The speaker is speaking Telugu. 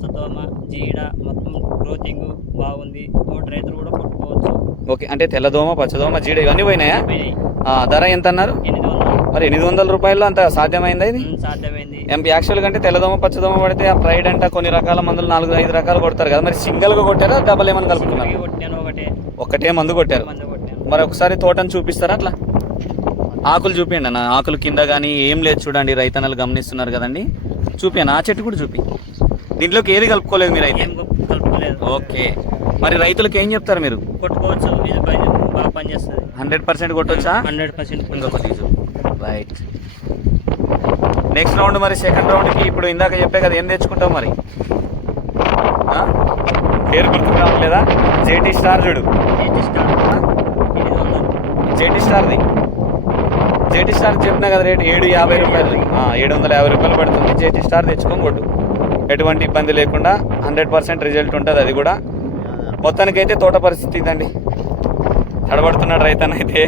పచ్చదోమ జీడ మొత్తం గ్రోతింగ్ బాగుంది. తోటి రైతులు కూడా కొట్టుకోవచ్చు. ఓకే, అంటే తెల్లదోమ పచ్చదోమ జీడ ఇవన్నీ పోయినాయా? పోయినాయి. ధర ఎంత అన్నారు? 800. మరి 800 రూపాయల్లో అంత సాధ్యమైందా ఇది? సాధ్యమైంది. యాక్చువల్గా అంటే తెల్లదోమ పచ్చదోమ పడితే ఆ ప్రైడ్ అంట కొన్ని రకాల మందులు 4-5 రకాలు కొడతారు కదా, మరి సింగిల్గా కొట్టారా డబల్ ఏమైనా కలుపుకున్నారు? కొట్టాను ఒకటే మందు కొట్టారు. మరి ఒకసారి తోటను చూపిస్తారా అట్లా? ఆకులు చూపించండి అన్న, ఆకులు కింద కానీ ఏం లేదు చూడండి, రైతన్నలు గమనిస్తున్నారు కదండి. చూపియను, ఆ చెట్టు కూడా చూపి. దీంట్లోకి ఏది కలుపుకోలేదు మీరు అయితే? కలుపుకోలేదు. ఓకే, మరి రైతులకు ఏం చెప్తారు మీరు? కొట్టుకోవచ్చు, ఇది బాగా పనిచేస్తుంది. 100% కొట్టొచ్చా? 100%. ఇంకొకటి రైట్. నెక్స్ట్ రౌండ్ మరి సెకండ్ రౌండ్కి ఇప్పుడు ఇందాక చెప్పే కదా, ఏం తెచ్చుకుంటావు మరి? పేరు గుర్తుకు రావట్లేదా? జేటీ స్టార్ చూడు. జేటీ స్టార్ది, జేటీ స్టార్ చెప్పినా కదా రేటు 750 రూపాయలు. 750 రూపాయలు పడుతుంది. జేటీ స్టార్ తెచ్చుకొని కొట్టు, ఎటువంటి ఇబ్బంది లేకుండా 100% రిజల్ట్ ఉంటుంది. అది కూడా మొత్తానికైతే తోట పరిస్థితి ఇదండి. తడబడుతున్నాడు రైతన్నైతే.